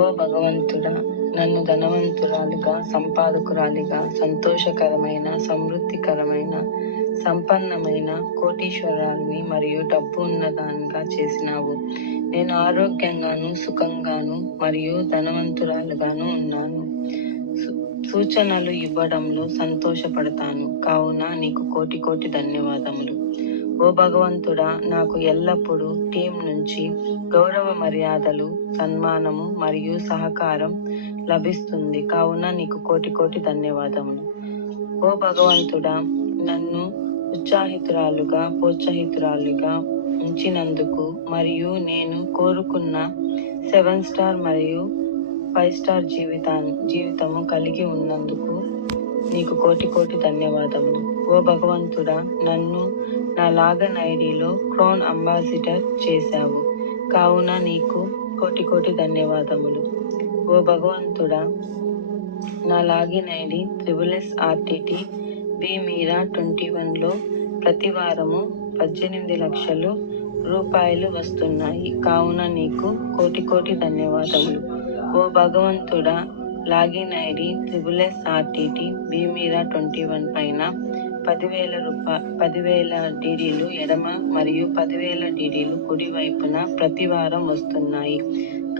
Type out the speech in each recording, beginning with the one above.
ఓ భగవంతుడా, నన్ను ధనవంతురాలిగా, సంపాదకురాలిగా, సంతోషకరమైన, సమృద్ధికరమైన, సంపన్నమైన, కోటీశ్వరాల్ని మరియు డబ్బు ఉన్నదానిగా చేసినావు. నేను ఆరోగ్యంగాను, సుఖంగాను మరియు ధనవంతురాలుగాను ఉన్నాను. సూచనలు ఇవ్వడంలో సంతోషపడతాను. కావున నీకు కోటి కోటి ధన్యవాదములు. ఓ భగవంతుడా, నాకు ఎల్లప్పుడూ టీం నుంచి గౌరవ మర్యాదలు, సన్మానము మరియు సహకారం లభిస్తుంది. కావున నీకు కోటి కోటి ధన్యవాదములు. ఓ భగవంతుడా, నన్ను ఉత్సాహితురాలుగా, ప్రోత్సాహితురాలుగా ఉంచినందుకు మరియు నేను కోరుకున్న 7 స్టార్ మరియు 5 స్టార్ జీవితము కలిగి ఉన్నందుకు నీకు కోటి కోటి ధన్యవాదములు. ఓ భగవంతుడా, నన్ను నా లాగిన్ ఐడిలో క్రౌన్ అంబాసిడర్ చేశావు. కావున నీకు కోటి కోటి ధన్యవాదములు. ఓ భగవంతుడా, నా లాగిన్ ఐడి SSRTT BMeera 21లో ప్రతి వారము 18 లక్షల రూపాయలు వస్తున్నాయి. కావున నీకు కోటి కోటి ధన్యవాదములు. ఓ భగవంతుడా, లాగిన్ ఐడి SSRTT BMeera 21 పైన 10,000 DDలు ఎడమ మరియు 10,000 DDలు కుడి వైపున ప్రతి వారం వస్తున్నాయి.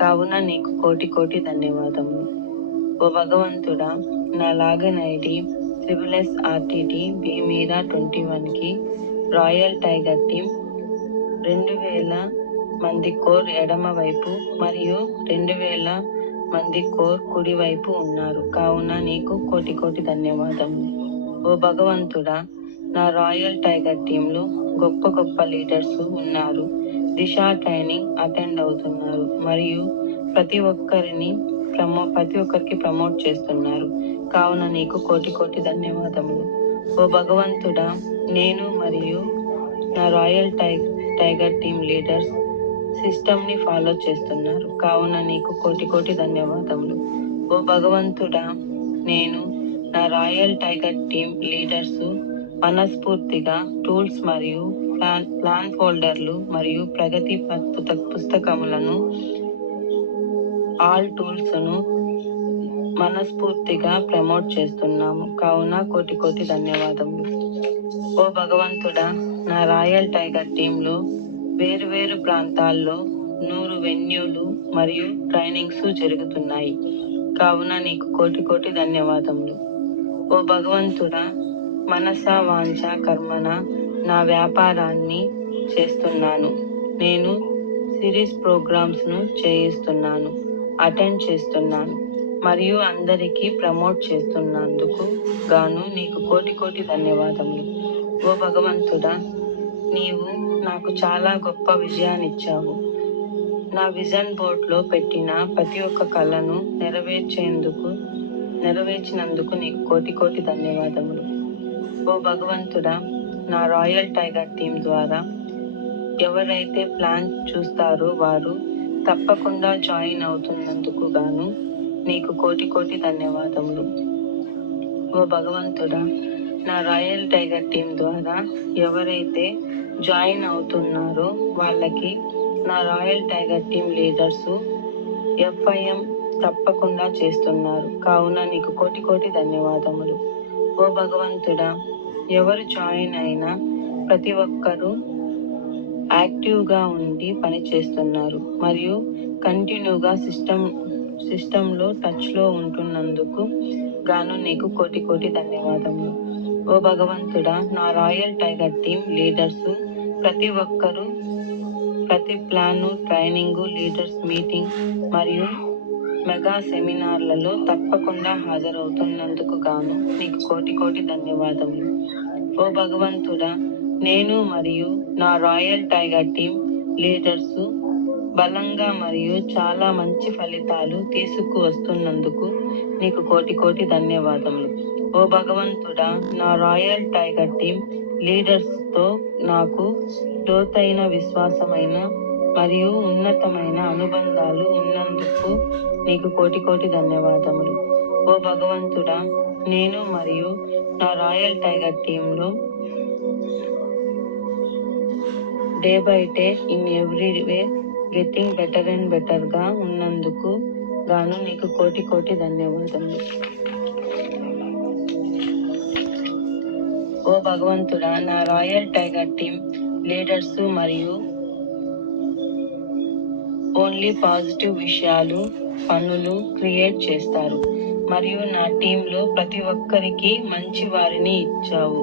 కావున నీకు కోటి కోటి ధన్యవాదములు. ఓ భగవంతుడా, నా లాగిన్ ఐడి SSRTT BMeera 21కి రాయల్ టైగర్ టీం 2,000 మంది కోర్ ఎడమ వైపు మరియు 2,000 మంది కోర్ కుడి వైపు ఉన్నారు. కావున నీకు కోటి కోటి ధన్యవాదములు. ఓ భగవంతుడా, నా రాయల్ టైగర్ టీంలో గొప్ప గొప్ప లీడర్స్ ఉన్నారు. దిశ ట్రైనింగ్ అటెండ్ అవుతున్నారు మరియు ప్రతి ఒక్కరికి ప్రమోట్ చేస్తున్నారు. కావున నీకు కోటి కోటి ధన్యవాదములు. ఓ భగవంతుడా, నేను మరియు నా రాయల్ టైగర్ టీం లీడర్స్ సిస్టమ్ని ఫాలో చేస్తున్నారు. కావున నీకు కోటి కోటి ధన్యవాదములు. ఓ భగవంతుడా, నేను నా రాయల్ టైగర్ టీం లీడర్స్ మనస్ఫూర్తిగా టూల్స్ మరియు ప్లాన్ ఫోల్డర్లు మరియు ప్రగతి పుస్తకములను ఆల్ టూల్స్ను మనస్ఫూర్తిగా ప్రమోట్ చేస్తున్నాము. కావున కోటి కోటి ధన్యవాదములు. ఓ భగవంతుడా, నా రాయల్ టైగర్ టీంలో వేరు ప్రాంతాల్లో 100 వెన్యూలు మరియు ట్రైనింగ్స్ జరుగుతున్నాయి. కావున నీకు కోటి కోటి ధన్యవాదములు. ఓ భగవంతుడా, మనస వాంఛ కర్మన నా వ్యాపారాన్ని చేస్తున్నాను. నేను సిరీస్ ప్రోగ్రామ్స్ను చేయిస్తున్నాను, అటెండ్ చేస్తున్నాను మరియు అందరికీ ప్రమోట్ చేస్తున్నందుకు గాను నీకు కోటి కోటి ధన్యవాదములు. ఓ భగవంతుడా, నీవు నాకు చాలా గొప్ప విజయాన్నిచ్చావు. నా విజన్ బోర్డ్లో పెట్టిన ప్రతి ఒక్క కళను నెరవేర్చినందుకు నీకు కోటి కోటి ధన్యవాదములు. ఓ భగవంతుడా, నా రాయల్ టైగర్ టీం ద్వారా ఎవరైతే ప్లాన్ చూస్తారో వారు తప్పకుండా జాయిన్ అవుతున్నందుకు గాను నీకు కోటి కోటి ధన్యవాదములు. ఓ భగవంతుడా, నా రాయల్ టైగర్ టీం ద్వారా ఎవరైతే జాయిన్ అవుతున్నారో వాళ్ళకి నా royal tiger team leaders FIM తప్పకుండా చేస్తున్నారు. కావున నీకు కోటి కోటి ధన్యవాదములు. ఓ భగవంతుడా, ఎవరు జాయిన్ అయినా ప్రతి ఒక్కరూ యాక్టివ్గా ఉండి పని చేస్తున్నారు మరియు కంటిన్యూగా సిస్టంలో టచ్లో ఉంటున్నందుకు గాను నీకు కోటి కోటి ధన్యవాదములు. ఓ భగవంతుడా, నా రాయల్ టైగర్ టీం లీడర్స్ ప్రతి ఒక్కరూ ప్రతి ప్లాను, ట్రైనింగు, లీడర్స్ మీటింగ్ మరియు మెగా సెమినార్లలో తప్పకుండా హాజరవుతున్నందుకు గాను నీకు కోటి కోటి ధన్యవాదములు. ఓ భగవంతుడా, నేను మరియు నా రాయల్ టైగర్ టీం లీడర్స్ బలంగా మరియు చాలా మంచి ఫలితాలు తీసుకువస్తున్నందుకు నీకు కోటి కోటి ధన్యవాదములు. ఓ భగవంతుడా, నా రాయల్ టైగర్ టీం లీడర్స్తో నాకు లోతైన విశ్వాసమైన మరియు ఉన్నతమైన అనుబంధాలు ఉన్నందుకు నీకు కోటి కోటి ధన్యవాదములు. ఓ భగవంతుడా, నేను మరియు నా రాయల్ టైగర్ టీంలో day by day in every way getting better and బెటర్గా ఉన్నందుకు గాను నీకు కోటి కోటి ధన్యవాదములు. ఓ భగవంతుడా, నా రాయల్ టైగర్ టీమ్ లీడర్స్ మరియు ఓన్లీ పాజిటివ్ విషయాలు పనులు క్రియేట్ చేస్తారు మరియు నా టీంలో ప్రతి ఒక్కరికి మంచి వారిని ఇచ్చావు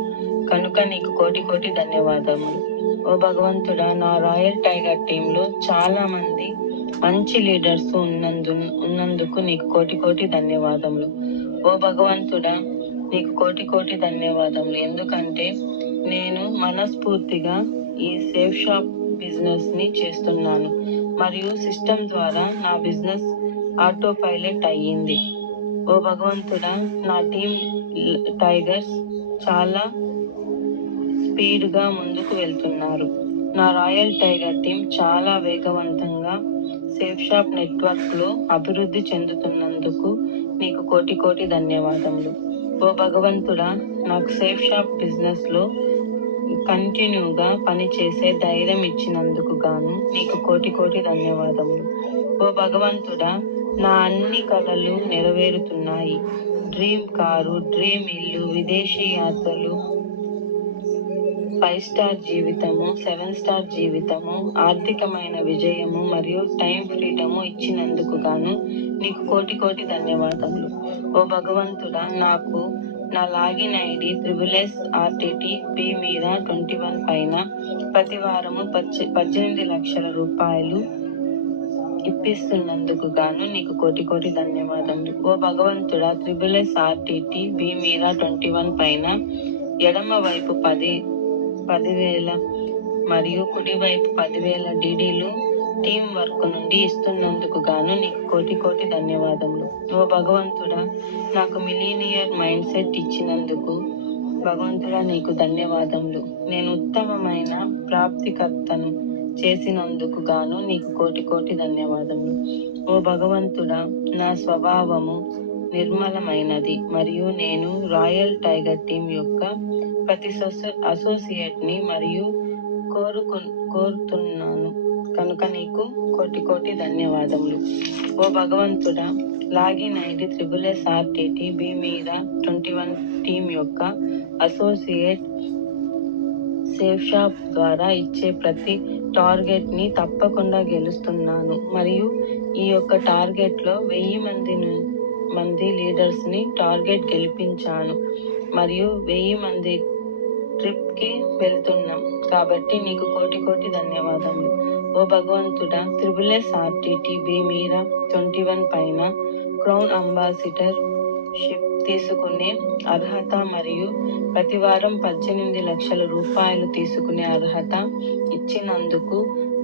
కనుక నీకు కోటి కోటి ధన్యవాదములు. ఓ భగవంతుడా, నా రాయల్ టైగర్ టీంలో చాలా మంది మంచి లీడర్స్ ఉన్నందుకు నీకు కోటి కోటి ధన్యవాదములు. ఓ భగవంతుడా, నీకు కోటి కోటి ధన్యవాదములు. ఎందుకంటే నేను మనస్ఫూర్తిగా ఈ సేఫ్ షాప్ బిజినెస్ ని చేస్తున్నాను మరియు సిస్టమ్ ద్వారా నా బిజినెస్ ఆటో పైలట్ అయ్యింది. ఓ భగవంతుడా, నా టీమ్ టైగర్స్ చాలా స్పీడ్ గా ముందుకు వెళ్తున్నారు. నా రాయల్ టైగర్ టీం చాలా వేగవంతంగా సేఫ్ షాప్ నెట్వర్క్ లో అభివృద్ధి చెందుతున్నందుకు నీకు కోటి కోటి ధన్యవాదములు. ఓ భగవంతుడా, నాకు సేఫ్ షాప్ బిజినెస్ లో కంటిన్యూగా పనిచేసే ధైర్యం ఇచ్చినందుకు గాను నీకు కోటి కోటి ధన్యవాదములు. ఓ భగవంతుడా, నా అన్ని కలలు నెరవేరుతున్నాయి. డ్రీమ్ కారు, డ్రీమ్ ఇల్లు, విదేశీ యాత్రలు, 5 స్టార్ జీవితము, 7 స్టార్ జీవితము, ఆర్థికమైన విజయము మరియు టైం ఫ్రీడము ఇచ్చినందుకు గాను నీకు కోటి కోటి ధన్యవాదములు. ఓ భగవంతుడా, నాకు నా లాగిన్ ఐడి SSRTT B మీద 21 పైన ప్రతి వారము 18 లక్షల రూపాయలు ఇప్పిస్తున్నందుకు గాను నీకు కోటి కోటి ధన్యవాదములు. ఓ భగవంతుడా, SSRTT B మీద 21 పైన ఎడమ వైపు 10,000 మరియు కుడివైపు 10,000 డీడీలు టీం వర్క్ నుండి ఇస్తున్నందుకు గాను నీకు కోటి కోటి ధన్యవాదములు. ఓ భగవంతుడా, నాకు మిలీనియర్ మైండ్ సెట్ ఇచ్చినందుకు భగవంతుడా నీకు ధన్యవాదములు. నేను ఉత్తమమైన ప్రాప్తికర్తను చేసినందుకు గాను నీకు కోటి కోటి ధన్యవాదములు. ఓ భగవంతుడా, నా స్వభావము నిర్మలమైనది మరియు నేను రాయల్ టైగర్ టీం యొక్క ప్రతి అసోసియేట్ ని మరియు కోరుతున్నాను కనుక నీకు కోటి కోటి ధన్యవాదములు. ఓ భగవంతుడా, లాగిన్ ఐడి SSRTT B మీద 21 టీం యొక్క అసోసియేట్ సేఫ్ షాప్ ద్వారా ఇచ్చే ప్రతి టార్గెట్ ని తప్పకుండా గెలుస్తున్నాను మరియు ఈ యొక్క టార్గెట్ లో 1000 మంది లీడర్స్ ని టార్గెట్ గెలిపించాను మరియు 1000 మంది ట్రిప్ కి వెళ్తున్నాం కాబట్టి నీకు కోటి కోటి ధన్యవాదములు. ఓ భగవంతుడా, SSRTT B మీద 21 పైన క్రౌన్ అంబాసిడర్ షిప్ తీసుకునే అర్హత మరియు ప్రతి వారం 18 లక్షల రూపాయలు తీసుకునే అర్హత ఇచ్చినందుకు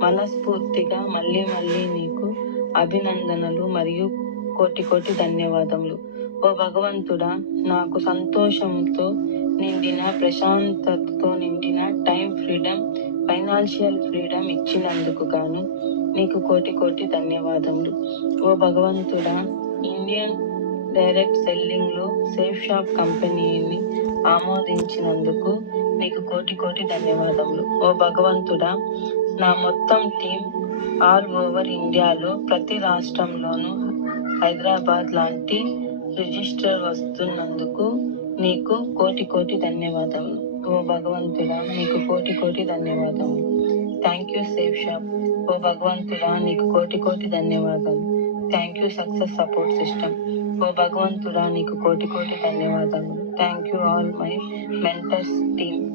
మనస్ఫూర్తిగా మళ్ళీ నీకు అభినందనలు మరియు కోటి కోటి ధన్యవాదములు. ఓ భగవంతుడా, నాకు సంతోషంతో నిండిన ప్రశాంతతతో నిండిన టైం ఫ్రీడమ్, ఫైనాన్షియల్ ఫ్రీడమ్ ఇచ్చినందుకు గాను నీకు కోటి కోటి ధన్యవాదములు. ఓ భగవంతుడా, ఇండియన్ డైరెక్ట్ సెల్లింగ్ లో సేఫ్ షాప్ కంపెనీని ఆమోదించినందుకు నీకు కోటి కోటి ధన్యవాదములు. ఓ భగవంతుడా, నా మొత్తం టీం ఆల్ ఓవర్ ఇండియాలో ప్రతి రాష్ట్రంలోనూ హైదరాబాద్ లాంటి రిజిస్టర్ వస్తున్నందుకు నీకు కోటి కోటి ధన్యవాదములు. ఓ భగవంతుడా, నీకు కోటి కోటి ధన్యవాదములు. Thank you safe shop. ఓ భగవంతుడా, నీకు కోటి కోటి ధన్యవాదాలు. Thank you success support system. ఓ భగవంతుడా, నీకు కోటి కోటి ధన్యవాదాలు. Thank you all my mentors team.